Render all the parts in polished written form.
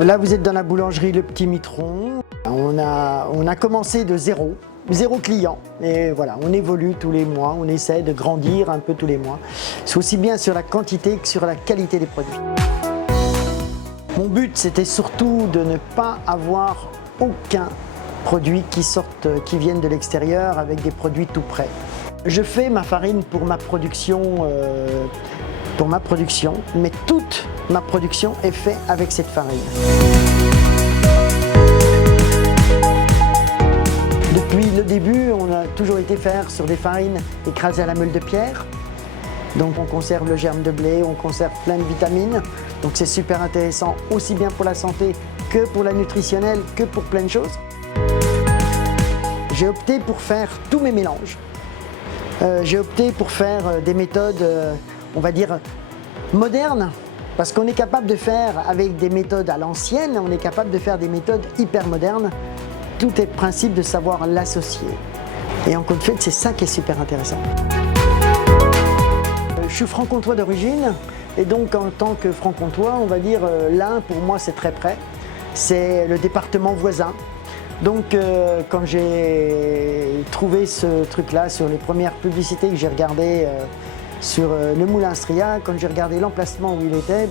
Là, vous êtes dans la boulangerie Le Petit Mitron. On a commencé de zéro client. Et voilà, on évolue tous les mois, on essaie de grandir un peu tous les mois. C'est aussi bien sur la quantité que sur la qualité des produits. Mon but, c'était surtout de ne pas avoir aucun produit qui viennent de l'extérieur avec des produits tout prêts. Je fais ma farine pour ma production, mais toute ma production est faite avec cette farine. Depuis le début, on a toujours été faire sur des farines écrasées à la meule de pierre. Donc on conserve le germe de blé, on conserve plein de vitamines. Donc c'est super intéressant aussi bien pour la santé que pour la nutritionnelle, que pour plein de choses. J'ai opté pour faire tous mes mélanges. J'ai opté pour faire des méthodes, on va dire, modernes, parce qu'on est capable de faire avec des méthodes à l'ancienne, on est capable de faire des méthodes hyper modernes. Tout est le principe de savoir l'associer. Et en compte fait, c'est ça qui est super intéressant. Je suis franc-comtois d'origine, et donc en tant que franc-comtois, on va dire, l'Ain pour moi c'est très près. C'est le département voisin. Donc quand j'ai trouvé ce truc-là sur les premières publicités que j'ai regardées sur le moulin Stria, quand j'ai regardé l'emplacement où il était,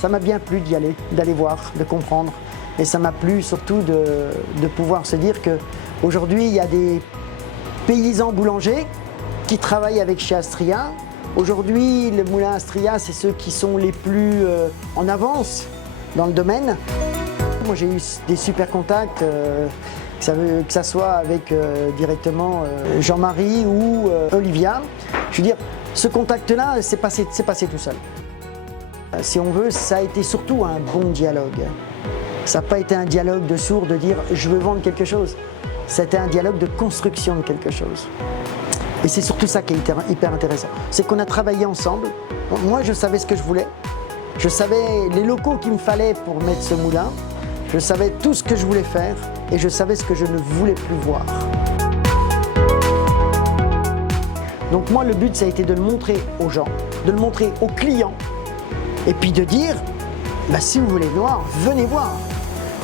ça m'a bien plu d'y aller, d'aller voir, de comprendre. Et ça m'a plu surtout de pouvoir se dire qu'aujourd'hui, il y a des paysans boulangers qui travaillent avec chez Astria. Aujourd'hui, le moulin Astria, c'est ceux qui sont les plus en avance dans le domaine. Moi, j'ai eu des super contacts, que ça soit avec directement Jean-Marie ou Olivia. Je veux dire, ce contact-là, c'est passé tout seul. Si on veut, ça a été surtout un bon dialogue. Ça n'a pas été un dialogue de sourds de dire « je veux vendre quelque chose ». C'était un dialogue de construction de quelque chose. Et c'est surtout ça qui est hyper intéressant. C'est qu'on a travaillé ensemble. Moi, je savais ce que je voulais. Je savais les locaux qu'il me fallait pour mettre ce moulin. Je savais tout ce que je voulais faire et je savais ce que je ne voulais plus voir. Donc moi, le but, ça a été de le montrer aux gens, de le montrer aux clients et puis de dire si vous voulez voir, venez voir.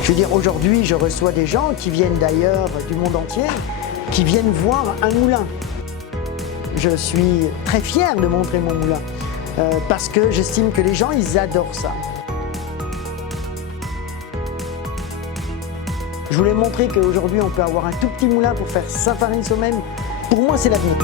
Je veux dire, aujourd'hui, je reçois des gens qui viennent d'ailleurs du monde entier, qui viennent voir un moulin. Je suis très fier de montrer mon moulin parce que j'estime que les gens, ils adorent ça. Je voulais montrer qu'aujourd'hui, on peut avoir un tout petit moulin pour faire sa farine soi-même. Pour moi, c'est l'avenir.